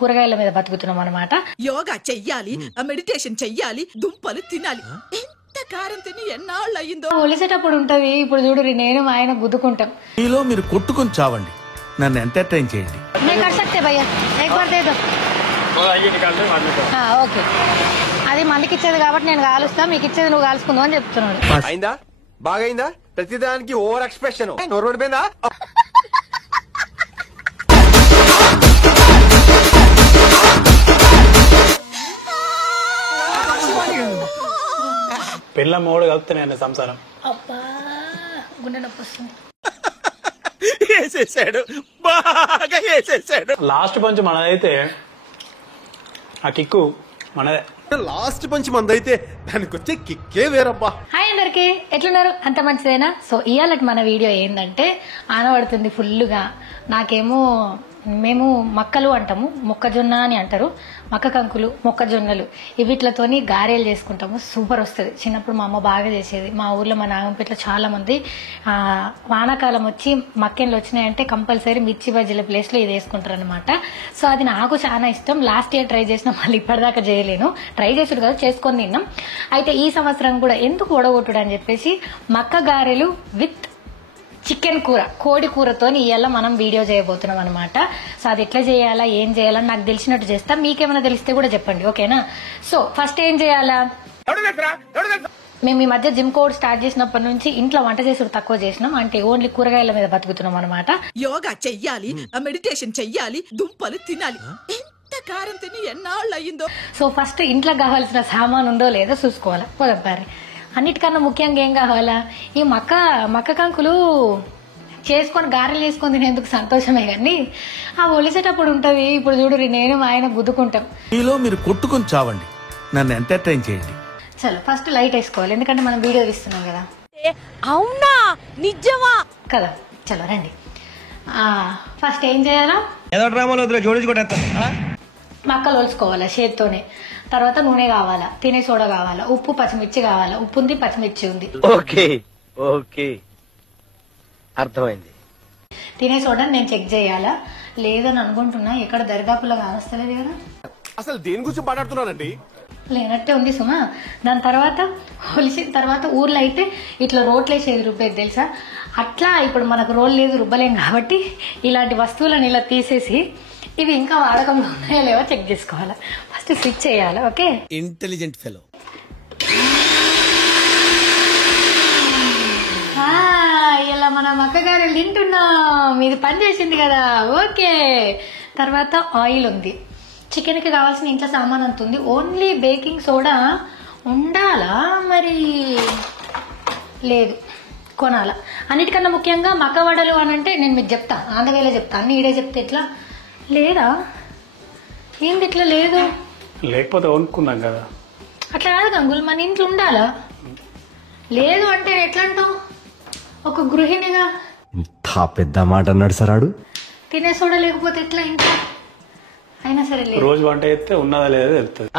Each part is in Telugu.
కూరగాయల మీద బతుకుతున్నాం అనమాట. యోగా చెయ్యాలి, మెడిటేషన్ చెయ్యాలి, దుంపలు తినాలి. ఎంత కారం తిని ఎన్నాళ్ళు అయ్యిందో. ఒలిసేటప్పుడు ఉంటది, ఇప్పుడు చూడు నేను మా ఆయన గుద్దుకుంటాం. మీలో మీరు కొట్టుకొని చావండి, నన్ను ఎంటర్టైన్ చేయండి. ఓకే, అది మందికి ఇచ్చేది కాబట్టి నేను కాలుస్తా, మీకు ఇచ్చేది నువ్వు కాల్చుకుందాం అని చెప్తున్నాడు. అయిందా? బాగైందా? ప్రతిదానికి ఓవర్ ఎక్స్ప్రెషన్ నోరు పడిపోయిందా? పిల్ల మూడు కలుపుతున్నాయి సంసారం. అబ్బా గుండె నొప్పి వస్తుంది. వేసేసాడు, బాగా వేసేసాడు. లాస్ట్ పంచ్ మనదైతే ఆ కిక్కు మనదే. లాస్ట్ పంచి మందైతే దానికి వచ్చే కిక్కే వేరబ్బా. హాయ్ అందరికి, ఎట్లున్నారు? అంత మంచిదేనా? సో ఇవాళ మన వీడియో ఏంటంటే ఆనబడుతుంది ఫుల్గా. నాకేమో మేము మక్కలు అంటాము, మొక్కజొన్న అని అంటారు, మక్క కంకులు, మొక్కజొన్నలు, వీటితోని గారెలు చేసుకుంటాము. సూపర్ వస్తుంది. చిన్నప్పుడు మా అమ్మ బాగా చేసేది. మా ఊర్లో మా నాగంపేటలో చాలా మంది వానాకాలం వచ్చి మక్కెన్లు వచ్చినాయంటే కంపల్సరీ మిర్చి బజ్జీల ప్లేస్లో ఇది వేసుకుంటారు అనమాట. సో అది నాకు చాలా ఇష్టం. లాస్ట్ ఇయర్ ట్రై చేసిన, మళ్ళీ ఇప్పటిదాకా చేయలేను. ట్రై చేసుడు కదా, చేసుకొని తిన్నాం. అయితే ఈ సంవత్సరం కూడా ఎందుకు ఓడగొట్టుడు అని చెప్పేసి మక్క గారెలు విత్ చికెన్ కూర, కోడి కూరతో ఇవాళ మనం వీడియో చేయబోతున్నాం అనమాట. సో అది ఎట్లా చేయాలా, ఏం చేయాలని నాకు తెలిసినట్టు చేస్తా. మీకేమైనా తెలిస్తే కూడా చెప్పండి, ఓకేనా? సో ఫస్ట్ ఏం చేయాలా, మేము ఈ మధ్య జిమ్ కోడ్ స్టార్ట్ చేసినప్పటి నుంచి ఇంట్లో వంట చేసుడు తక్కువ చేసినాం. అంటే ఓన్లీ కూరగాయల మీద బతుకుతున్నాం అనమాట. యోగా చెయ్యాలి, మెడిటేషన్ చెయ్యాలి, దుంపలు తినాలి. ఎంత కారం తిని ఎన్నాళ్ళు అయ్యిందో. సో ఫస్ట్ ఇంట్లో కావాల్సిన సామాన్ ఉందో లేదో చూసుకోవాలా. పోదాం. అన్నిటికన్నా ముఖ్యంగా ఏం కావాలా, ఈ మక్క కంకులు చేసుకొని గారెలు చేసుకొని తినేందుకు సంతోషమే, కానీ ఆ ఒలిసేటప్పుడు ఉంటది. ఇప్పుడు చూడు నేను మా ఆయన గుద్దుకుంటాం. మీలో మీరు కొట్టుకొని చావండి, నన్ను ఎంటర్టైన్ చేయండి. చలో ఫస్ట్ లైట్ వేసుకోవాలి, ఎందుకంటే మనం వీడియో తీస్తున్నాం కదా. అవునా, నిజమా కదా, చలో రండి. ఫస్ట్ ఏం చేయాలా, ఏదో డ్రామాలో జోడించుకుంటా. మక్కలు ఒలుసుకోవాలా చేత్తోనే. తర్వాత నూనె కావాలా, తినే సోడా కావాలా, ఉప్పు పచ్చిమిర్చి కావాలా. ఉప్పు ఉంది, పచ్చిమిర్చి ఉంది. ఓకే ఓకే, అర్థమైంది. తినే సోడా నేను చెక్ చేయాలా లేదని అనుకుంటున్నా. ఎక్కడ దరిదాపులో కానొస్తలేదు కదా. అసలు దేని గురించి మాట్లాడుతున్నానండి? లేనట్టే ఉంది సుమా. దాని తర్వాత ఒలిసిన తర్వాత ఊర్లో అయితే ఇట్లా రోట్లేసేది రుబ్బేది తెలుసా. అట్లా ఇప్పుడు మనకు రోల్ లేదు, రుబ్బలేం కాబట్టి ఇలాంటి వస్తువులను ఇలా తీసేసి ఇవి ఇంకా వాడకంలో ఉన్నాయో లేవో చెక్ చేసుకోవాలా. ఫస్ట్ స్విచ్ చేయాలా. Okay, intelligent fellow. ఇలా మన మక్కగారెలు తింటున్నాం. ఇది పని చేసింది కదా. ఓకే, తర్వాత ఆయిల్ ఉంది. చికెన్కి కావాల్సిన ఇంట్లో సామాన్ అంత ఉంది. ఓన్లీ బేకింగ్ సోడా ఉండాలా మరి, లేదు కొనాలా. అన్నిటికన్నా ముఖ్యంగా మక్క వడలు అని అంటే నేను మీకు చెప్తా, ఆంధ్రవేళ చెప్తా, అన్ని ఈడే చెప్తే ఎట్లా. లేదా ఏంది ఇట్లా లేదు, లేకపోతే కొనుక్కుందాం కదా. అట్లా కాదు గంగులు, మన ఇంట్లో ఉండాలా. లేదు అంటే ఎట్లా అంటావు, ఒక గృహిణిగా. పెద్ద మాట అన్నాడు సరాడు. తినే సోడా లేకపోతే ఎట్లా ఇంకా. అయినా సరే లేదు. రోజు వంట చేస్తే ఉన్నదా లేదా తెలుస్తుంది.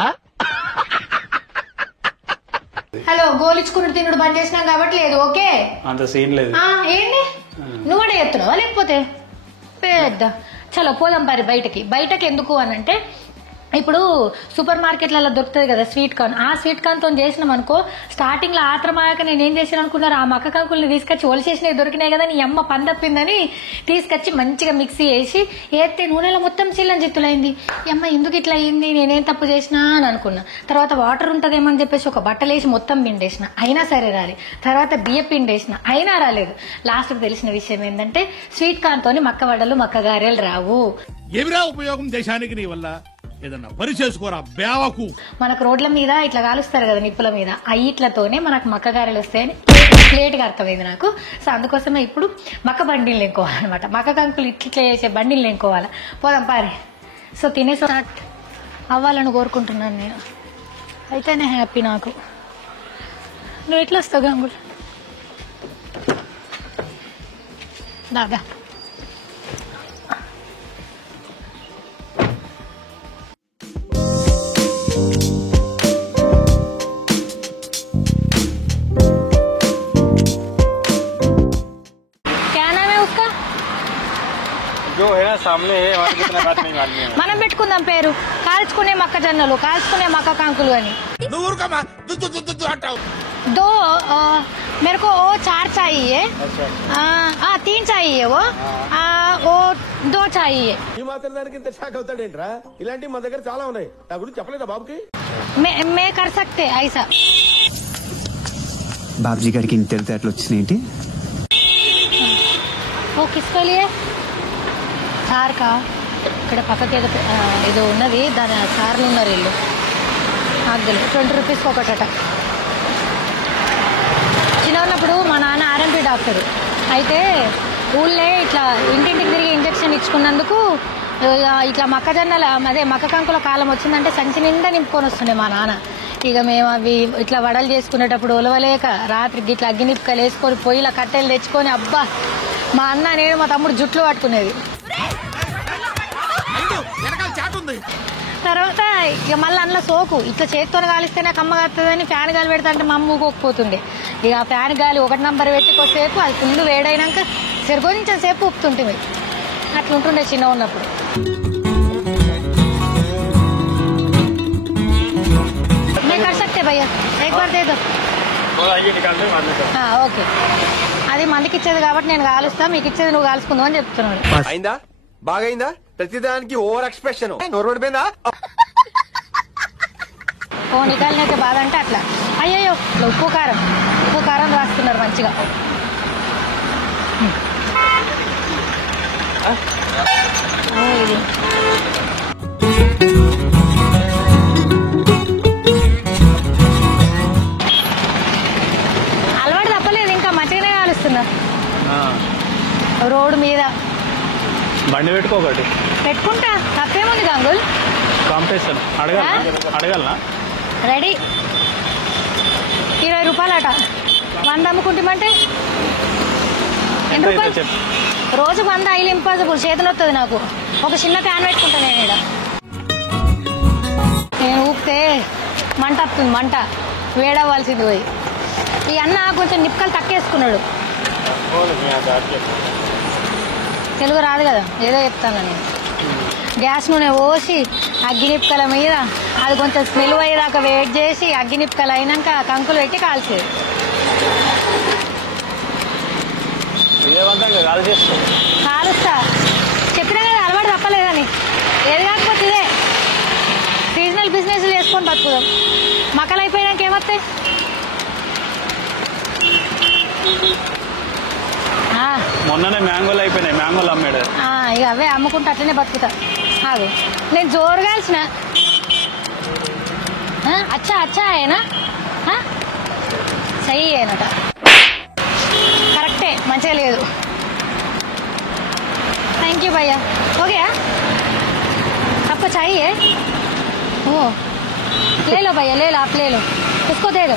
హలో, గోలిచ్చుకుని తినుడు బంద్ చేసినాం కాబట్టి లేదు. ఓకే, అంత సీన్ లేదు. ఏంటి నువ్వు కూడా చెప్తున్నావా లేకపోతే పెద్ద. చలో పోదాం బయటకి ఎందుకు అని అంటే, ఇప్పుడు సూపర్ మార్కెట్లలో దొరుకుతుంది కదా స్వీట్ కార్న్. ఆ స్వీట్ కార్న్ తో చేసినాం అనుకో, స్టార్టింగ్ లో ఆత్రమాయక నేను ఏం చేసాను అనుకున్నారు, ఆ మక్క కంకుల్ని తీసుకొచ్చి ఒలిసేసినవి దొరికినాయి కదా, నీ అమ్మ పందప్పిందని తీసుకొచ్చి మంచిగా మిక్సీ వేసి ఏతే నూనెలో మొత్తం చిల్లని చిత్తులైంది. ఈ అమ్మ ఎందుకు ఇట్లా అయింది, నేనేం తప్పు చేసినా అని అనుకున్నా. తర్వాత వాటర్ ఉంటదేమని చెప్పేసి ఒక బట్టలేసి మొత్తం పిండేసిన, అయినా సరే రాలి. తర్వాత బియ్య పిండేసిన, అయినా రాలేదు. లాస్ట్ తెలిసిన విషయం ఏంటంటే స్వీట్ కార్న్ తోని మక్క వడలు, మక్క గారెలు రావు. ఎవిరా ఉపయోగం దేశానికి నీ వల్ల, ఏదన్నా పని చేసుకోరా బేవకు. మనకు రోడ్ల మీద ఇట్లా కాలుస్తారు కదా నిప్పుల మీద, ఇట్లతోనే మనకు మక్క గారెలు వస్తాయని క్లియర్ గా అర్థమైంది నాకు. సో అందుకోసమే ఇప్పుడు మక్క బండిలు లేనుకోవాలన్నమాట. మక్క కంకులు ఇట్లా చేసే బండిలు లేనుకోవాలి. పోదాం పారే. సో తినే స్టార్ట్ అవ్వాలని కోరుకుంటున్నాను నేను. అయితేనే హ్యాపీ నాకు. నువ్వు ఎట్లా వస్తావు గంగులు? దాదా जो है ना మమ్మీ మనం పెట్టుకుందాం పేరు కాల్చుకునే మొక్కజొన్నలు కాల్చుకునే మొక్క కంకులు అని నువ్వు ఊరుకోమా అంటావు दो मेरे को वो 4 चाहिए 3 चाहिए वो 2 चाहिए ఈ మాత్రం దానికి ఇంత షాక్ అవుతాడేంట్రా ఇలాంటివి మన దగ్గర చాలా ఉన్నాయి నా గురించి చెప్పలేదా బాబుకి मैं कर सकते ऐसा బాబ్జీ గారికి ఇంత తెలివితేటలు వచ్చినాయేంటి वो किसके लिए సార్ కా ఇక్కడ పక్కకి ఏదో ఉన్నది దాని సార్లు ఉన్నారు వీళ్ళు నాకు తెలియదు 20 రూపీస్ ఒకటట చిన్న ఉన్నప్పుడు మా నాన్న ఆర్ఎంపీ డాక్టర్ అయితే ఊళ్ళే ఇట్లా ఇంటింటికి తిరిగి ఇంజక్షన్ ఇచ్చుకున్నందుకు ఇట్లా మొక్కజొన్నల అదే మొక్క కంకుల కాలం వచ్చిందంటే సంచి నిండా నింపుకొని వస్తుండే మా నాన్న ఇక మేము అవి ఇట్లా వడలు చేసుకునేటప్పుడు ఉలవలేక రాత్రికి ఇట్లా అగ్గినిప్పుకలు వేసుకొని పొయ్యిల కట్టెలు తెచ్చుకొని అబ్బా మా అన్న నేను మా తమ్ముడు జుట్లు పట్టుకునేది తర్వాత ఇక మళ్ళీ అందులో సోకు ఇట్లా చేతితో కాలిస్తేనే కమ్మ కడుతుందని ఫ్యాన్ గాలి పెడతా అంటే మా అమ్మ ఊకోకపోతుండే ఇక ఆ ఫ్యాన్ గాలి 1 నంబర్ పెట్టి కొద్దిసేపు అది ఫుల్ వేడైనాక సరి కొంచెం సేపు ఉప్పుతుంటే అట్లా ఉంటుండే చిన్న ఉన్నప్పుడు मैं कर सकते भैया एक बार दे दो ఓకే అది మందికి ఇచ్చేది కాబట్టి నేను కాలుస్తా మీకు ఇచ్చేది నువ్వు కాల్చుకుందాం అని చెప్తున్నాడు అయిందా బాగైందా ప్రతిదానికి ఓవర్ ఎక్స్ప్రెషన్ నోరు పడిపోయిందా ఓ నికాలనైతే బాధ అంటే అట్లా అయ్యయ్యో ఉప్పు కారం రాస్తున్నారు మంచిగా ఇది అలవాటు తప్పలేదు ఇంకా మంచిగానే కాలుస్తున్నా రోడ్డు మీద బండి పెట్టుకోకటి పెట్టుకుంటా తప్పేముంది గంగుల్ కాంపిటీషన్ అడగలనా రెడీ 20 రూపాయలట 100 అమ్ముకుంటామంటే ఎన్ని రూపాయలు రోజు 100 ఐలు ఇంపాసిబుల్ చేతులు వస్తుంది నాకు ఒక చిన్న ఫ్యాన్ పెట్టుకుంటా నేను ఇక్కడ నేను ఊపితే మంట వస్తుంది మంట వేడవ్వాల్సింది పోయి ఈ అన్న కొంచెం నిప్పుకలు తక్కేసుకున్నాడు తెలుగు రాదు కదా ఏదో చెప్తాను నేను గ్యాస్ నూనె పోసి అగ్గినిప్పుకల మీద అది కొంచెం స్మెల్ అయ్యేదాకా వెయిట్ చేసి అగ్గినిప్పుకలు అయినాక కంకులు పెట్టి కాల్చేది కాలుస్తా చెప్పినా కదా అలవాటు తప్పలేదని ఏది కాకపోతే ఇదే సీజనల్ బిజినెస్ చేసుకొని బతుకుదాం మక్కలు అయిపోయినాక ఏమొస్తాయి మొన్ననే మ్యాంగోలు అయిపోయినాయి మ్యాంగోలు అమ్మాడు ఇక అవే అమ్ముకుంటూ అట్లనే బతుకుతా కాదు నేను జోరు కాల్చిన అచ్చా అచ్చా అయినా సై అయినట కరెక్టే మంచిగా లేదు థ్యాంక్ యూ భయ్యా ఓకే आपको चाहिए ओ ले लो भैया ले लो आप ले लो उसको दे दो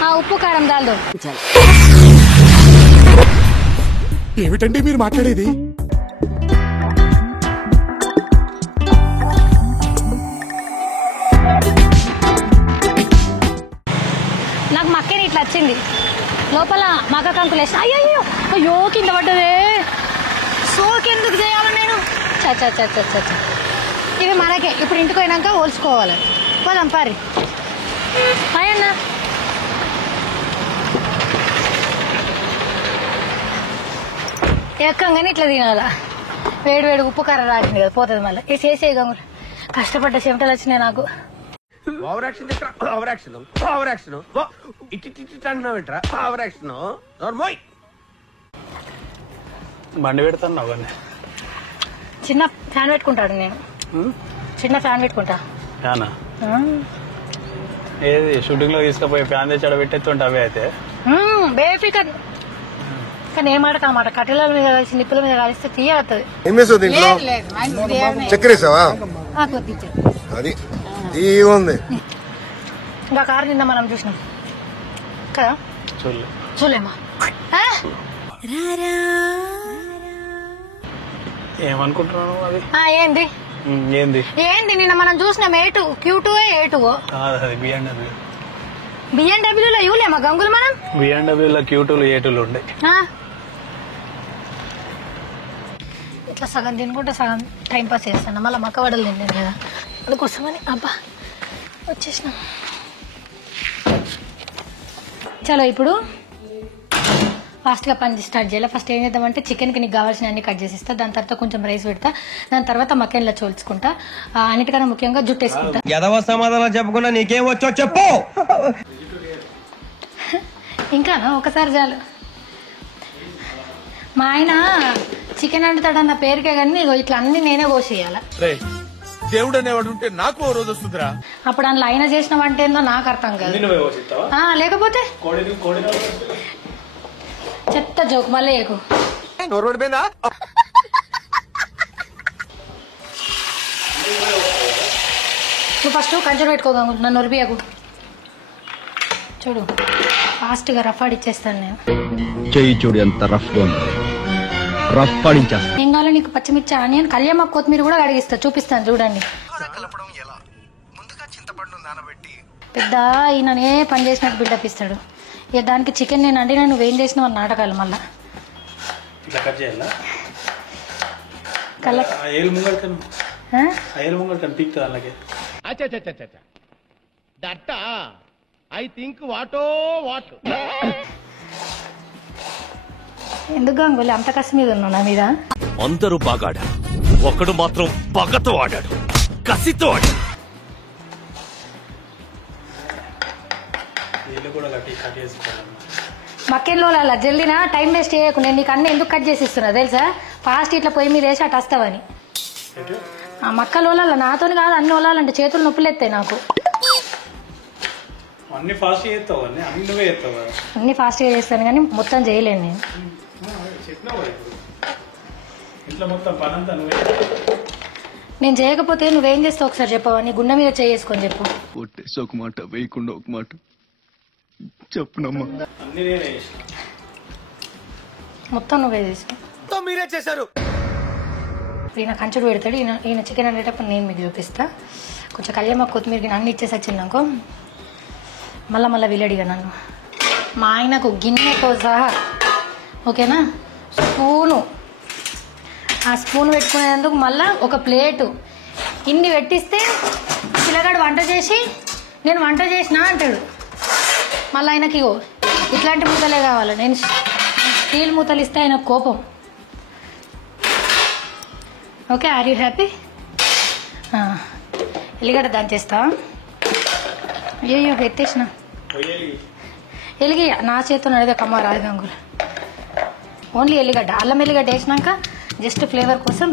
हाँ ఉప్పు కారం डाल दो ఏమిటండి మీరు మాట్లాడేది నాకు మక్కేని ఇట్లా వచ్చింది లోపల మక్క కంకులు వేసి అయ్యో అయ్యో కింద పడ్డదే సోకెందుకు చేయాలి నేను చచ్చ ఇవి మనకే ఇప్పుడు ఇంటికి పోయినాక ఓల్చుకోవాలి పోదాం పారి అన్న ఎక్కంగానే ఇట్లా తినాలా వేడి ఉప్పు కారం రాడింది కదా పోతుంది మళ్ళీ వేసేసే గంగులు కష్టపడ్డ చెమటలు వచ్చినాయి నాకు over action over action over action ఇట్టి అంటున్నావేంట్రా ఓవర్ యాక్షన్ నోర్మోయ్ బండి పెడతాను అవన్నీ చిన్న ఫ్యాన్ పెట్టుకుంటాడు నేను చిన్న ఫ్యాన్ పెట్టుకుంటా ఫ్యానా ఏది షూటింగ్ లో తీసుకుపోయి ఫ్యాన్ తెచ్చాడ పెట్టేస్తుంటే అవే అయితే బేఫికర్ కానీ ఏమాట కామాట కట్టెల మీద కలిసి నిప్పుల మీద కలిస్తే తీయవుతుంది చక్కెరేసావా అది ఉంది ఇంకా కారు నిన్న మనం చూసినాం కదా చూడలేమా ఏమనుకుంటున్నాను అది ఏంది ఏంది ఏంది నిన్న మనం చూసినాం A2 Q2 A2 అది బిఎండబ్ల్యూ బిఎండబ్ల్యూలో ఇవ్వలేమా గంగులు మనం బిఎండబ్ల్యూలో Q2లు A2లు ఉండే ఇట్లా సగం తినుకుంటే సగం టైం పాస్ చేస్తాను. మళ్ళీ మక్క వడలు తిన్నాను కదా, అందుకోసమని. అబ్బా వచ్చేసిన. చలో ఇప్పుడు ఫాస్ట్గా పని స్టార్ట్ చేయాలి. ఫస్ట్ ఏం చేద్దామంటే చికెన్కి నీకు కావాల్సిన అన్ని కట్ చేసి ఇస్తా, దాని తర్వాత కొంచెం రైస్ పెడతా, దాని తర్వాత మకెన్లో చోల్చుకుంటా, అన్నిటికన్నా ముఖ్యంగా జుట్టు వేసుకుంటా. ఎదవ సమాధానం చెప్పకుండా నీకేం వచ్చో చెప్పు. ఇంకానా ఒకసారి చాలు. మా ఆయన చికెన్ వండుతాడన్న పేరుకే కానీ ఇట్లా అన్ని నేనే కోసేయాలి. దేవుడు అనేవాడు ఉంటే నాకు ఓ రోజు వస్తుందిరా. అప్పుడు అందులో ఆయన చేసిన వంట ఏందో నాకు అర్థం కాదు. లేకపోతే చెత్త జోక్ మళ్ళీ ఏకు. నోరు పడిపోయిందా? నువ్వు ఫస్ట్ కంచెలు పెట్టుకోగా నన్ను నొరిపియకు. చూడు ఫాస్ట్గా రఫ్ ఆడిచ్చేస్తాను నేను. చెయ్యి చూడు ఎంత రఫ్ రఫ్ ఆడించేస్తా. ఏం కావాలి నీకు? పచ్చిమిర్చి, ఆనియన్, కళ్యామాకు, కొత్తిమీర కూడా అడిగిస్తా, చూపిస్తాను చూడండి. పెద్ద ఈయననే పని చేసినట్టు బిల్డప్ ఇస్తాడు. ఇక దానికి చికెన్ నేను అంటే నువ్వేం చేసినావు అని నాటకాలు మళ్ళా. ఎందుకు గంగులీ అంత కసి మీద ఉన్నావు నా మీద? అందరూ బాగాడా, ఒక్కడు మాత్రం పగతో ఆడాడు, కసితో ఆడాడు. మక్కెన్లో అలా జల్దినా టైం వేస్ట్ చేయకు. నేను నీకు అన్నీ ఎందుకు కట్ చేసి ఇస్తున్నా తెలుసా? ఫాస్ట్ ఇట్లా పొయ్యి మీద వేసి అటు వస్తావని. ఆ మక్కలు ఓలాల నాతో కాదు, అన్ని ఓలాలంటే చేతులు నొప్పులు ఎత్తాయి నాకు. అన్ని ఫాస్ట్గా చేస్తాను కానీ మొత్తం చేయలేను నేను. నేను చేయకపోతే నువ్వేం చేస్తావు ఒకసారి చెప్పవా? నీ గుండె మీద చేసుకొని చెప్పు. ఒక మాట వేయకుండా ఒక మాట చెప్పునమ్మా. మొత్తం నువ్వే చేసావు. మీరే చేశారు. ఈయన కంచుడు పెడతాడు, ఈయన చికెన్ వండేటప్పుడు నేను మీకు చూపిస్తా. కొంచెం కళ్యామాకు, కొత్తిమీరకి అన్ని ఇచ్చేసి వచ్చిందనుకో మళ్ళీ విలడిగా నన్ను. మా ఆయనకు గిన్నెతో సహా ఓకేనా, స్పూను, ఆ స్పూన్ పెట్టుకునేందుకు మళ్ళీ ఒక ప్లేటు, ఇన్ని పెట్టిస్తే పిల్లగాడు వంట చేసి నేను వంట చేసినా అంటాడు. మళ్ళీ ఆయనకి ఇగో ఇట్లాంటి మూతలే కావాలి. నేను స్టీల్ మూతలు ఇస్తే ఆయన కోపం. Okay, are you happy? ఎల్లిగడ్డ దంచేస్తా. అయ్యో ఎత్తేసిన ఎలిగి నా చేతితో నడిదే కమ్మ రాదు గంగులు. ఓన్లీ ఎల్లిగడ్డ, అల్లం ఎల్లిగడ్డ వేసినాక జస్ట్ ఫ్లేవర్ కోసం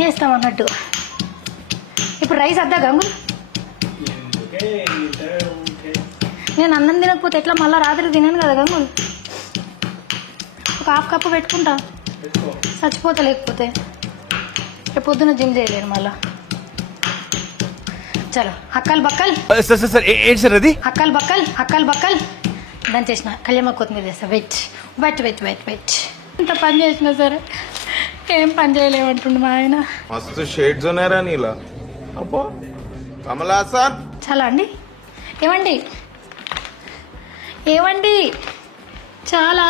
వేస్తాం అన్నట్టు. ఇప్పుడు రైస్ వద్దా గంగులు? నేను అన్నం తినకపోతే ఎట్లా? మళ్ళీ రాత్రి తినాను కదా గంగులు. ఒక హాఫ్ కప్పు పెట్టుకుంటా, చచ్చిపోతా లేకపోతే. రేపు పొద్దున జిమ్ చేయలేను మళ్ళా. చలో అక్కల్ బక్కల్ ఏంటి సార్ అది? అక్కల్ బక్కల్ దాని చేసిన కళ్యామాకు కొత్తిమీర చేస్తా. వెయిట్ ఇంత పని చేసినా సరే ఏం పని చేయలేమంటుండు మా ఆయన. మస్తు షేడ్స్ ఉన్నారా నీలా? అబ్బో కమలాసన్. చాలా అండి. ఏమండి చాలా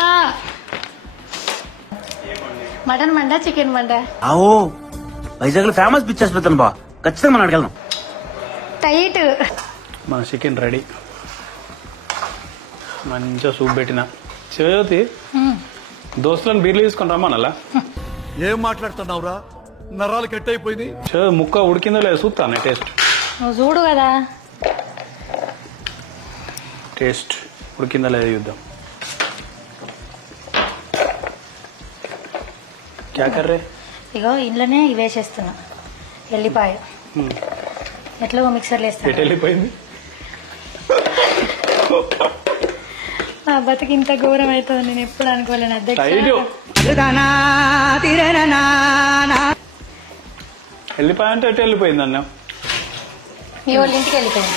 మటన్ మండా, చికెన్ మండా? వైజాగ్ లో ఫేమస్ పిక్చర్స్ పెడతాను బా, ఖచ్చితంగా మనం అడగలం. టైట్. మన చికెన్ రెడీ, మంచిగా సూప్ పెట్టిన. శివజ్యోతి దోస్తులను బీర్లు తీసుకొని రమ్మనలా. ఏం మాట్లాడుతున్నావురా? నరాలు కట్ అయిపోయింది. ముక్క ఉడికిందో లేదో చూస్తాను టేస్ట్. నువ్వు చూడు కదా టేస్ట్ ఉడికిందో లేదో చూద్దాం. క్యా కర్రే? ఇగో ఇంట్లోనే ఇవి వేసేస్తున్నా. ఎల్లిపాయ ఎట్లా మిక్సర్లో వేస్తా. వెళ్ళిపోయింది. నా బతికి ఇంత ఘోరం అవుతుంది నేను ఎప్పుడు అనుకోలేను అధ్యక్ష. వెళ్ళిపోయా అంటే ఎటు వెళ్ళిపోయింది అన్న? మీ వాళ్ళ ఇంటికి వెళ్ళిపోయింది.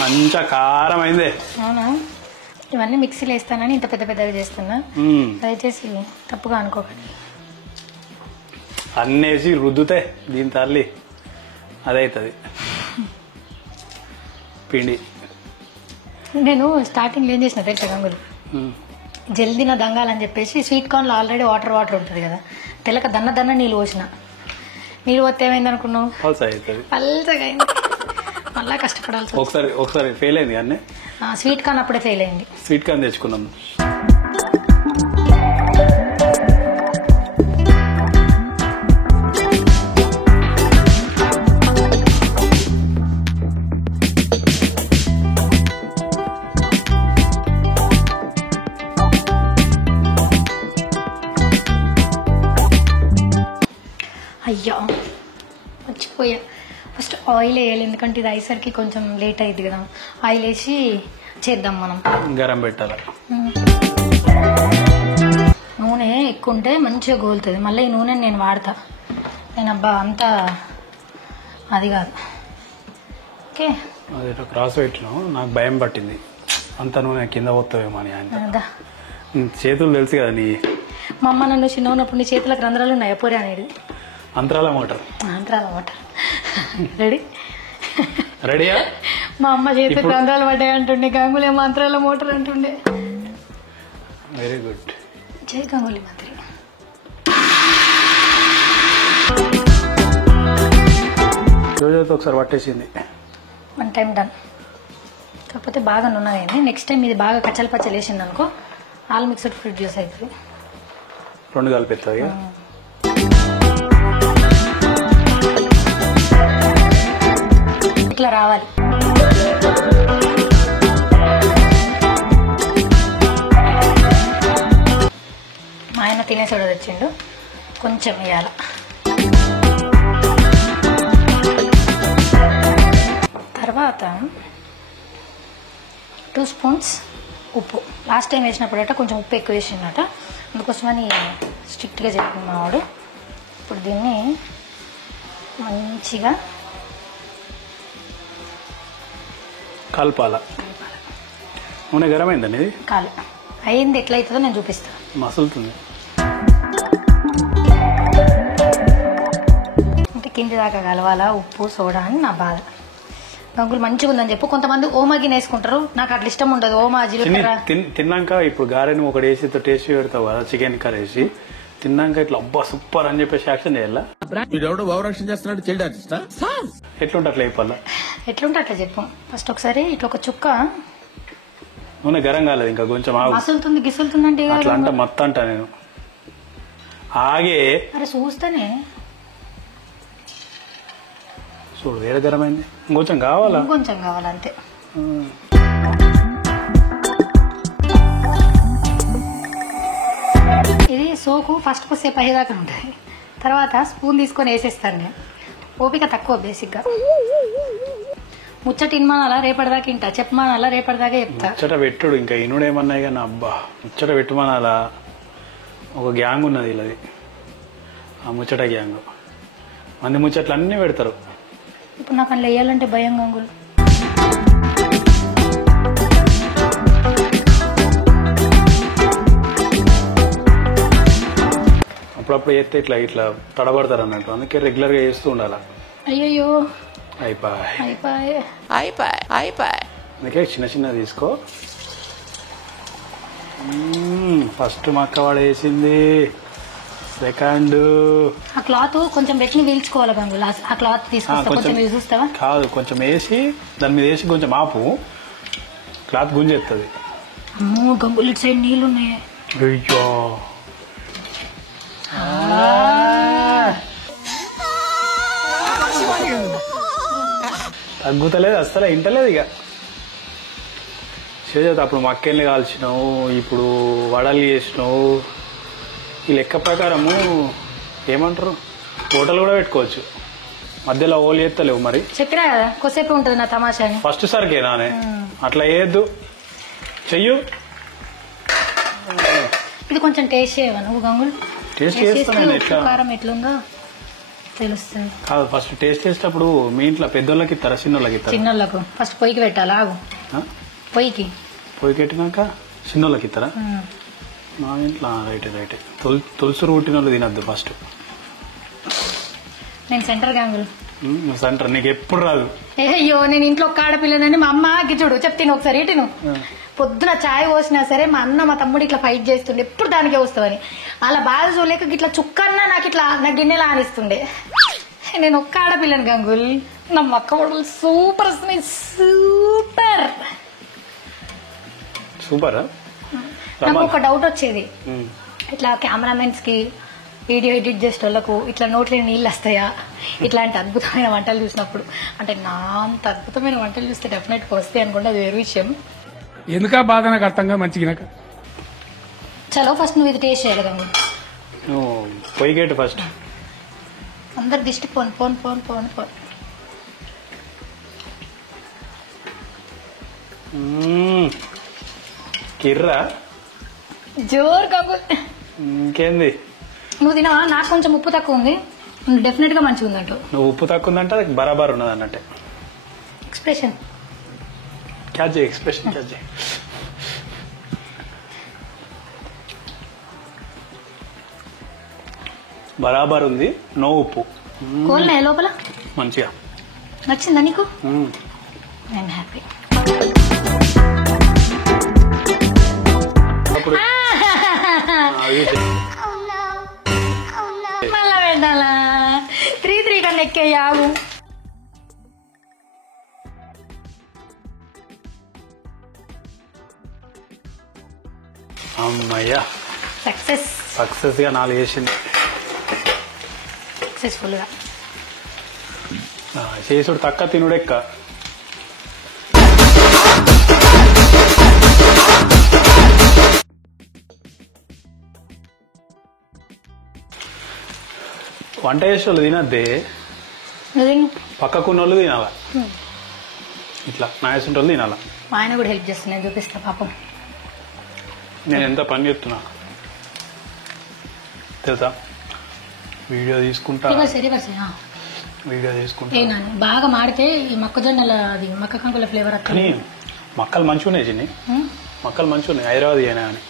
మంచిగా కారం అయిందే. అవునా? ఇవన్నీ మిక్సీలో వేస్తానని ఇంత పెద్దగా చేస్తున్నా, దయచేసి తప్పుగా అనుకోకండి. అన్నేసి రుద్దుతే దీని తల్లి అదవుతుంది పిండి. నేను స్టార్టింగ్ ఏం చేసిన తెలుసా గంగులు, జల్దీ నా దంగాలని చెప్పేసి స్వీట్ కార్న్ లో ఆల్రెడీ వాటర్ ఉంటుంది కదా, తెలక దన్న నీళ్ళు పోసిన. నీళ్ళు పోతే ఏమైంది అనుకున్నావు? పల్చగా అయింది. మళ్ళా కష్టపడాల్సి. ఒకసారి ఫెయిల్ అయింది కానీ స్వీట్ కార్న్ అప్పుడే ఫెయిల్ అయింది. స్వీట్ కార్న్ తెచ్చుకున్నాం. అయ్యా మర్చిపోయా, ఫస్ట్ ఆయిల్ వేయాలి, ఎందుకంటే ఇది అయ్యేసరికి కొంచెం లేట్ అయ్యింది కదా. ఆయిల్ వేసి చేద్దాం మనం. గరం పెట్టాలి. నూనె ఎక్కువ ఉంటే మంచిగా గోలుతుంది. మళ్ళీ ఈ నూనె నేను వాడతా. నేను అబ్బా అంతా అది కాదు. ఓకే, అది క్రాస్ పెట్టినాం. నాకు భయం పట్టింది, అంత నూనె కింద పోతావేమో అని. ఆయన చేతులు తెలుసు కదా నీ. మా అమ్మ నన్ను చిన్న ఉన్నప్పుడు నీ చేతులకు రంధ్రాలు ఉన్నాయా పోరే అనేది. అంతరాల మోటార్. రెడీయా? మా అమ్మ చేతులకు రంధ్రాలు పడ్డాయి అంటుండే, గంగులే మంత్రాల మోటార్ అంటుండే. Very good. జై గంగులీ మంత్రి. రోజుతో ఒకసారి పట్టేసింది. 1 టైం డన్. కాకపోతే బాగా నున్నది. నెక్స్ట్ టైం ఇది బాగా కచ్చలు పచ్చలు వేసింది అనుకో, ఆల్ మిక్స్డ్ ఫ్రూట్ జ్యూస్ అవుతుంది. 2 కలిపిస్తుంది. ఇట్లా రావాలి. మా ఆయన తినేసాడు తెచ్చిండు, కొంచెం వేయాల. తర్వాత 2 స్పూన్స్ ఉప్పు. లాస్ట్ టైం వేసినప్పుడట కొంచెం ఉప్పు ఎక్కువ వేసిందట, అందుకోసమని స్ట్రిక్ట్గా చెప్పింది మా వాడు. ఇప్పుడు దీన్ని మంచిగా కలపాల. నూనె గరం అయిందండి. ఇది కాలు అయింది, ఎట్లయితుందో నేను చూపిస్తాను. మసులుతుంది అంటే కింది దాకా కలవాలా ఉప్పు సోడా అని నా బాధ. గంగులు మంచిగా ఉందని చెప్పు. కొంతమంది ఓమాగిని వేసుకుంటారు, నాకు అట్లా ఇష్టం ఉండదు. ఓమా జీలకర్ర తిన్నాక ఇప్పుడు గారెను ఒకటి వేసి టేస్ట్ పెడతావు కదా, చికెన్ కర్రీ వేసి తిన్నాక ఇట్లా అబ్బా సూపర్ అని చెప్పేసి యాక్షన్ చేయాలా? వీడెవడో ఓవరాక్షన్ చేస్తున్నాడు, చైల్డ్ ఆర్టిస్టా? ఎట్లుంటే అట్లా అయిపోలా. ఎట్లుంటే అట్లా చెప్పు. ఫస్ట్ ఒకసారి ఇట్లా ఒక చుక్క నూనె గరం కాలేదు, ఇంకా కొంచెం ఆగు. మసులుతుంది గిసులుతుంది అంటే అట్లా అంట మొత్తం అంట నేను ఆగే. అరే చూస్తేనే చూడు వేరే గరమైంది, ఇంకొంచెం కావాలా? ఇంకొంచెం కావాలంతే. ఇది సోకు ఫస్ట్ కొద్దిసేపు అయ్యేదాకా ఉంటుంది, తర్వాత స్పూన్ తీసుకొని వేసేస్తాను నేను. ఓపిక తక్కువ బేసిక్గా. ముచ్చట ఇన్మానాలా రేపటిదాకా ఇంటా, చెప్పమానాలా రేపటిదాకా చెప్తా. ముచ్చట పెట్టుడు ఇంకా ఇనుడు ఏమన్నాయి కానీ అబ్బా ముచ్చట పెట్టుమనాలా. ఒక గ్యాంగ్ ఉన్నది ఇలాది, ఆ ముచ్చట గ్యాంగ్. మంది ముచ్చట్లు అన్నీ పెడతారు. ఇప్పుడు నాకు అందులో వేయాలంటే భయం గంగులు. అప్పుడప్పుడు చేస్తే ఇట్లా ఇట్లా తడబడతారు అన్నట్టు, అందుకే రెగ్యులర్గా చేస్తూ ఉండాలి. అయ్యయ్యో అయిపోయి అయిపోయి. అందుకే చిన్న చిన్న తీసుకో. ఫస్ట్ మక్క వాడు వేసింది, సెకండ్ ఆ క్లాత్ కొంచెం పెట్టి వీల్చుకోవాలి గంగులు. ఆ క్లాత్ తీసుకొస్తా, కొంచెం చూస్తావా? కాదు, కొంచెం వేసి దాని మీద వేసి కొంచెం ఆపు, క్లాత్ గుంజెత్తది. అమ్మో గంగులు ఇటు సైడ్ నీళ్ళు ఉన్నాయి. అయ్యో తగ్గుతలేదు అసలు, ఇంటలేదు ఇక. చేత అప్పుడు మక్కెల్ని కాల్చినావు, ఇప్పుడు వడలు చేసినావు. ఈ లెక్క ప్రకారము ఏమంటారు, హోటల్ కూడా పెట్టుకోవచ్చు. మధ్యలో ఓలు ఎత్తలేవు మరి. చెప్పినా కదా కొద్దిసేపు ఉంటుంది నా తమాషా. ఫస్ట్ సరికే నానే అట్లా వేయద్దు, చెయ్యు. ఇది కొంచెం టేస్ట్ చేయవా నువ్వు గంగులు? టేస్ట్ చేస్తాను ఎట్లా, కారం ఎట్లుందో తెలుస్తుంది. కాదు ఫస్ట్ టేస్ట్ చేసేటప్పుడు మీ ఇంట్లో పెద్దోళ్ళకి ఇస్తారా చిన్నోళ్ళకి ఇస్తారా? చిన్నోళ్ళకు ఫస్ట్ పొయ్యికి పెట్టాలా? ఆగు, పొయ్యికి పెట్టినాక చిన్నోళ్ళకి ఇస్తారా? మా ఇంట్లో రైట్ తులసి పుట్టిన వాళ్ళు తినద్దు ఫస్ట్. నేను సెంటర్ గంగులు సెంటర్ నీకు ఎప్పుడు రాదు. అయ్యో నేను ఇంట్లో ఒక్క ఆడపిల్లనని మా అమ్మ గిచ్చుడు చెప్తాను ఒకసారి ఇటును. పొద్దున చాయ్ పోసినా సరే మా అన్న మా తమ్ముడు ఇట్లా ఫైట్ చేస్తుండే ఎప్పుడు దానికే వస్తావని. అలా బాధ చూడలేక ఇట్లా చుక్కన్నా నాకు ఇట్లా నా గిన్నెలా ఆనిస్తుండే. నేను ఒక్క ఆడపిల్లని గంగుల్. నా మక్క కొడుకులు సూపర్ వస్తున్నాయి. Super super. నాకు ఒక డౌట్ వచ్చేది, ఇట్లా కెమెరామెన్స్ కి వీడియో ఎడిట్ చేసే వాళ్ళకు ఇట్లా నోట్లో నీళ్ళు వస్తాయా ఇట్లాంటి అద్భుతమైన వంటలు చూసినప్పుడు? అంటే నా అంత అద్భుతమైన వంటలు చూస్తే డెఫినెట్ గా వస్తాయి అనుకుంటే అది వేరే విషయం. ఎందుకా బాధ నాకు అర్థంగా మంచిగా. చలో ఫస్ట్ నువ్వు ఇది టేస్ట్ చేయాలి గంగు. నువ్వు పొయ్యిగేటు ఫస్ట్. అందరు దిష్టి పోను పోను పోను పోను పోను. కిర్రా జోర్ గంగు. ఇంకేంది నువ్వు తినవా? నాకు కొంచెం ఉప్పు తక్కువ ఉంది. డెఫినెట్ గా మంచిగా ఉందంటూ. నువ్వు ఉప్పు తక్కువ ఉందంటే అది బరాబర్ ఉన్నది అన్నట్టే. Expression catch expression catch. బరాబర్ ఉంది. నో ఉప్పు. కోల్నా లోపల మంచిగా నచ్చిందా నీకు? I'm happy. మళ్ళా పెట్టాలా? 3 కన్నా ఎక్కే యాగు. అమ్మయ్యా సక్సెస్. సక్సెస్ గా 4 వేసింది. సక్సెస్ఫుల్ గా చేసుడు తక్క తినుడు ఎక్క. వంట చేసే వాళ్ళు తినద్దే, పక్కకున్న వాళ్ళు తినాల. ఇట్లా నాయసుంటి వాళ్ళు తినాల. మా ఆయన కూడా హెల్ప్ చేస్తున్నా, చూపిస్తా పాపం. నేను ఎంత పని చెప్తున్నా తెలుసా? వీడియో తీసుకుంటా వీడియో తీసుకుంటా. బాగా మాడితే ఈ మొక్కజొన్నల అది మక్క కంకుల ఫ్లేవర్ కానీ మక్కలు మంచిగా ఉన్నాయి చిన్ని, మక్కలు మంచిగా ఉన్నాయి. హైదరాబాద్ అయినా అని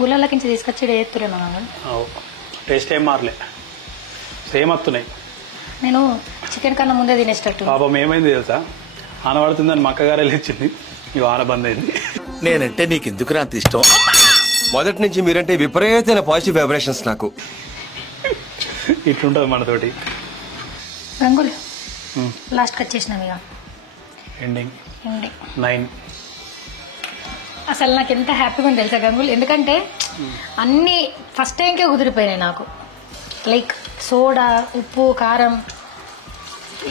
ఊళ్ళకి తీసుకొచ్చి ఎత్తురేమో. టేస్ట్ ఏం మారలే, సేమ్ వస్తున్నాయి. నేను చికెన్ కన్నా ముందే తినేటట్టు. పాపం ఏమైంది తెలుసా? ఆనబడుతుందని మక్క గారెలు ఇచ్చింది, ఇక ఆన బంద్ అయింది. నేనంటే నీకు ఎందుకు అంత ఇష్టం? మొదటి నుంచి మీరంటే విపరీతమైన పాజిటివ్ వైబ్రేషన్స్ నాకు. ఇట్లుంటది మనతోటి. గంగుల్ లాస్ట్ కట్ చేసినాం ఇక ఎండింగ్ 9. అసలు నాకు ఎంత హ్యాపీగా ఉంది తెలుసా గంగుల్, ఎందుకంటే అన్ని ఫస్ట్ టైంకే కుదిరిపోయినాయి నాకు. లైక్ సోడా, ఉప్పు, కారం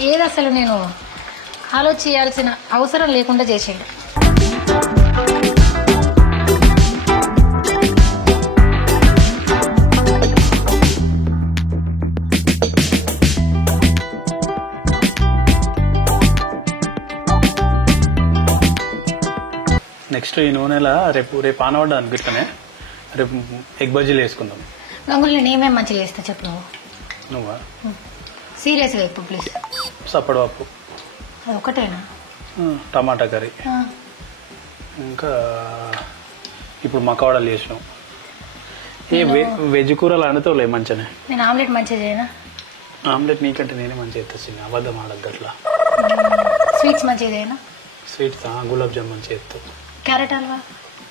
ఏది అసలు నేను ఆలోచించాల్సిన అవసరం లేకుండా చేసేయడం. నెక్స్ట్ ఈ నూనెలా రేపు ఆనవడ్డా అనిపిస్తానే, రేపు ఎగ్ బజ్జీలు వేసుకుందాం. గంగుల్ నేను ఏమేమి మంచిగా చేస్తా చెప్పు నువ్వు. నువ్వా? సీరియస్గా చెప్పు ప్లీజ్. సప్పడి పప్పు అది ఒకటేనా? టమాటా కర్రీ, ఇంకా ఇప్పుడు మక్కవడలు చేసినాం. ఏ వెజ్ కూరలు అనుకోలే మంచిగానే. నేను ఆమ్లెట్ మంచిగా చేయనా? ఆమ్లెట్ నీకంటే నేనే మంచిగా ఎత్తా, అబద్ధం ఆడద్దు అట్లా. స్వీట్స్ మంచిగా చేయనా? స్వీట్స్ గులాబ్ జామ్ మంచిగా ఎత్తా. క్యారెట్ హల్వా?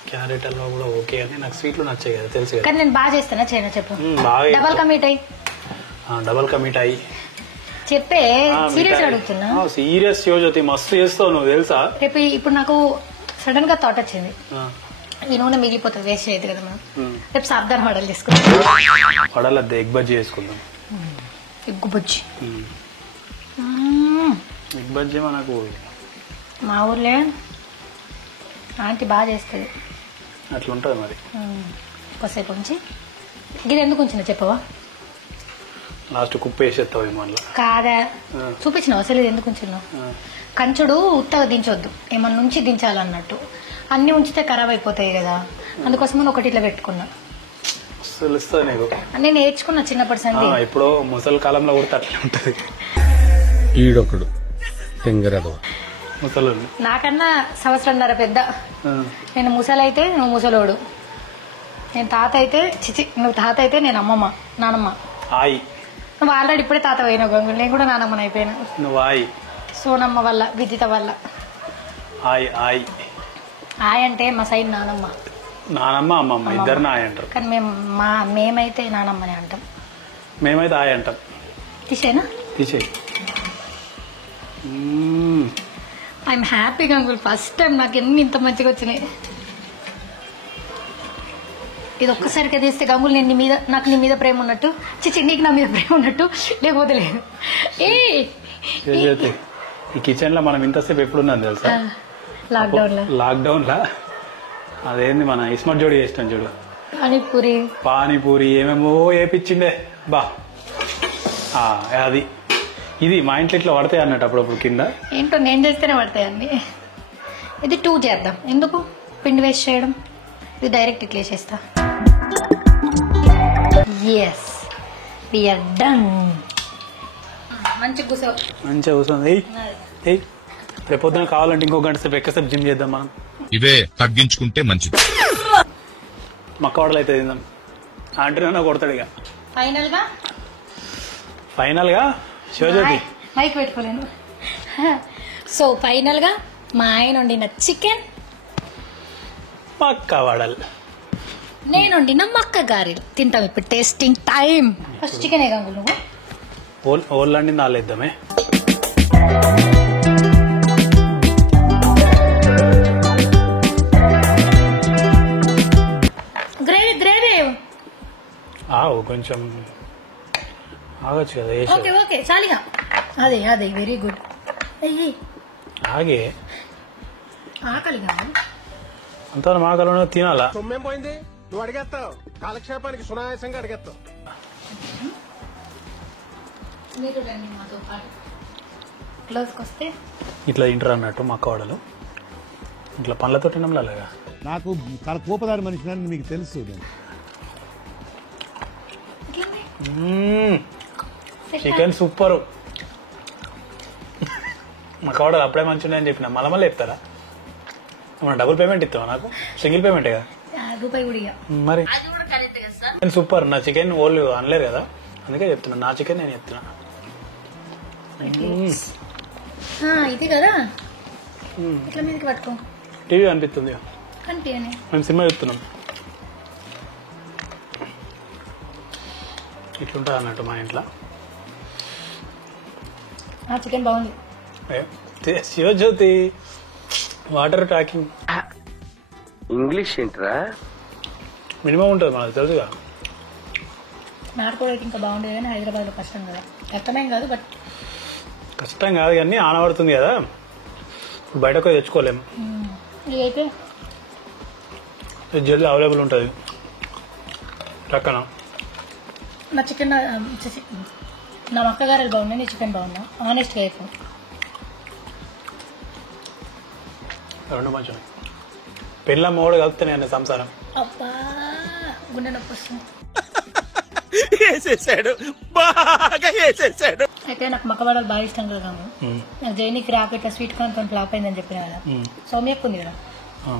క్యారెట్ హల్వా కూడా ఓకే, అని నాకు స్వీట్లు నచ్చాయి కదా, తెలుసు కదా. కానీ నేను బాగా చేస్తానా చేయనా చెప్పు. బాగా డబల్ కా మిఠాయి. డబల్ కా మిఠాయి చెప్పే, సీరియస్ అడుగుతున్నా. సీరియస్ యోజతి మస్తు చేస్తావు నువ్వు తెలుసా. రేపు ఇప్పుడు నాకు సడన్ గా థాట్ వచ్చింది, ఈ నూనె మిగిలిపోతుంది, వేస్ట్ చేయదు కదా మనం. రేపు సాబ్దాన్ వడలు చేసుకుందాం. వడలద్దే ఎగ్ బజ్జీ చేసుకుందాం. ఎగ్గు బజ్జీ. ఎగ్ బజ్జీ మనకు మా ఊర్లే ఆంటీ బాగా చేస్తుంది. అట్లుంటది మరి. కొద్దిసేపు ఉంచి ఇది ఎందుకు ఉంచిన చెప్పవా? లాస్ట్ కుప్ప వేసేస్తావు ఏమో అట్లా. కాదా, చూపించినావు అసలు ఇది ఎందుకు ఉంచినావు? కంచుడు ఉత్తగా దించొద్దు, ఏమన్నా నుంచి దించాలన్నట్టు. అన్ని ఉంచితే ఖరాబ్ అయిపోతాయి కదా, అందుకోసం ఒకటి ఇట్లా పెట్టుకున్నా. తెలుస్తుంది నీకు, నేను నేర్చుకున్నా చిన్నప్పటి సంది. ఇప్పుడు ముసలి కాలంలో కూడా అట్లే ఉంటది. ఈడొకడు తెంగరదవ ముసలు నాకన్నా సంవత్సరంన్నర పెద్ద. నేను ముసలైతే నువ్వు ముసలోడు, నేను తాత అయితే చిచి నువ్వు తాత అయితే నేను అమ్మమ్మ నానమ్మ. ఆయి నువ్వు ఆల్రెడీ ఇప్పుడే తాత పోయినావు గంగులు, నేను కూడా నానమ్మని అయిపోయినా. నువ్వు ఆయి సోనమ్మ వల్ల, విజిత వల్ల. ఆయి ఆయి ఆయ అంటే మా సైడ్ నానమ్మ, నానమ్మ అమ్మమ్మ ఇద్దరిని ఆయ అంటారు. కానీ మేమైతే నానమ్మని అంటాం. మేమైతే ఆయ అంటాం. తీసేనా? తీసేయి. I'm happy Gangulu, first time నాకు ఎన్ని ఇంత మంచిగా వచ్చినాయి. ఇది ఒక్కసారిగా తీస్తే గంగులు నేను నాకు నీ మీద ప్రేమ ఉన్నట్టు, చిచి నీకు నా మీద ప్రేమ ఉన్నట్టు, లేకపోతే లేదు. ఈ కిచెన్ లో మనం ఇంతసేపు ఎప్పుడున్నాం తెలుసా? లాక్డౌన్ లా అదేంది మన ఇస్మార్ట్ జోడి చేస్తాం చూడు, పానీపూరి ఏమేమో వేపించిండే బా. అది ఇది మా ఇంట్లో ఇట్లా పడతాయి అన్నట్టు అప్పుడప్పుడు కింద. ఏంటో నేను చేస్తేనే పడతాయి అన్ని. ఇది 2 చేద్దాం, ఎందుకు పిండి వేస్ట్ చేయడం, ఇది డైరెక్ట్ ఇట్లా వేసేస్తా. Yes we are done. మంచిగా కూర్చోంది. రేపు పొద్దున కావాలంటే ఇంకో గంట సేపు ఎక్కువసేపు జిమ్ చేద్దాం మనం. ఇవే తగ్గించుకుంటే మంచిది. మక్కవాడలు అయితే తిందాం. ఆంటీ కొడతాడు ఇక ఫైనల్ గా. శివజ్యోతి మైక్ పెట్టుకోలేను. సో ఫైనల్ గా మా ఆయన వండిన చికెన్, మక్కవాడలు, నేను వండిన మక్క గారెలు తింటాం ఇప్పుడు. Tasting time. ఫస్ట్ చికెన్ గంగులు నువ్వు ఓళ్ళండి నాలేద్దామే. గ్రేవీ కొంచెం ఆగచ్చు కదా. ఓకే ఓకే చాలిగా. అదే వెరీ గుడ్. ఆగే ఆకలి కావాలి అంత ఆకలి తినాలా? సొమ్మేం పోయింది, నువ్వు అడిగేస్తావు, కాలక్షేపానికి సునాయాసంగా అడిగేస్తావు. మీరు రండి మాతో పాటు. క్లోజ్కి వస్తే ఇట్లా తింటారు అన్నట్టు మక్కవాడలు. ఇట్లా పండ్లతో తినలాగా. నాకు చాలా కోపదారి మనిషి మీకు తెలుసు. Chicken super. మక్కవాడలు అప్పుడే మంచిగా అని చెప్పిన మళ్ళీ చెప్తారా? మనం డబుల్ పేమెంట్ ఇస్తావా? నాకు సింగిల్ పేమెంటే కదా మరి. సూపర్. నా చికెన్ ఓళ్ళు అనలేరు కదా, అందుకే చెప్తున్నా. నా చికెన్ నేను చెప్తున్నా. ఇది కదా ఇట్లా మీదకి పట్టుకో. టీవీ అనిపిస్తుంది, మేము సినిమా చెప్తున్నాం. ఇట్లుంటుంది అన్నట్టు మా ఇంట్లో. చికెన్ బాగుంది. శివజ్యోతి వాటర్ టాకింగ్ ఇంగ్లీష్ ఏంట్రా? మినిమం ఉంటుంది మనకు తెలుసుగా. నాటుకోడి అయితే ఇంకా బాగుండేది, కానీ హైదరాబాద్ లో కష్టం కదా. కష్టమేం కాదు, బట్ కష్టం కాదు కానీ ఆనబడుతుంది కదా, బయటకు తెచ్చుకోలేము. ఇదైతే జల్దీ అవైలబుల్ ఉంటుంది పక్కన. నా చికెన్ నా మక్క గారెలు బాగున్నాయి, నీ చికెన్ బాగున్నా. ఆనెస్ట్గా అయిపో. రెండు మంచిగా పెళ్ళ మూడు కలిపితే నేను సంసారం. అబ్బా గుండె నొప్పి వస్తుంది. బాగా వేసేసాడు. అయితే నాకు మక్కవాడలు బాగా ఇష్టం కదా. నాకు జైనికి రాకెట్ స్వీట్ కార్న్ తో ఫ్లాప్ అయిందని చెప్పిన కదా. సౌమ్యక్క ఉంది కదా,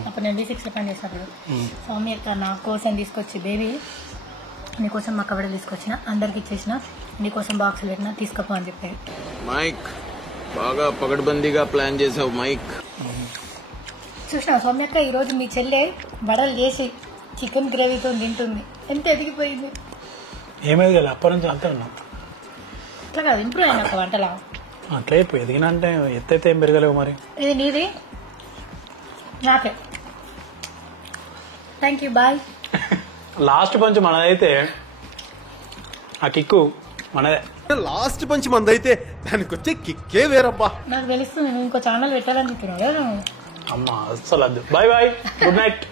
అప్పుడు నేను B6 లో పని చేసినప్పుడు సౌమ్యక్క నా కోసం తీసుకొచ్చి, బేబీ నీకోసం మక్కవాడలు తీసుకొచ్చిన, అందరికి ఇచ్చేసిన, నీకోసం బాక్సులు పెట్టినా, తీసుకపో అని చెప్పారు. మైక్ బాగా పగడ్బందీగా ప్లాన్ చేసావు మైక్. చూసినా సౌమ్యక్క ఈరోజు మీ చెల్లె వడలు చేసి చికెన్ గ్రేవీతో తింటుంది. ఎంత ఎదిగిపోయింది. ఏమేది కదా అప్పటి నుంచి అంతే ఉన్నాం. అట్లా కాదు, ఇంప్రూవ్ అయినా ఒక వంటలా. అట్లా అయిపోయి ఎదిగినా అంటే ఎత్తైతే ఏం పెరగలేవు మరి. ఇది నీది, నాకే. Thank you, bye. Last punch మనదైతే ఆ కిక్కు మనదే. లాస్ట్ పంచ్ మనదైతే దానికి వచ్చే కిక్కే వేరబ్బా. నాకు తెలుస్తుంది, నువ్వు ఇంకో ఛానల్ పెట్టాలని చెప్తున్నావు. అమ్మా అస్సలు వద్దు. Bye bye, good night.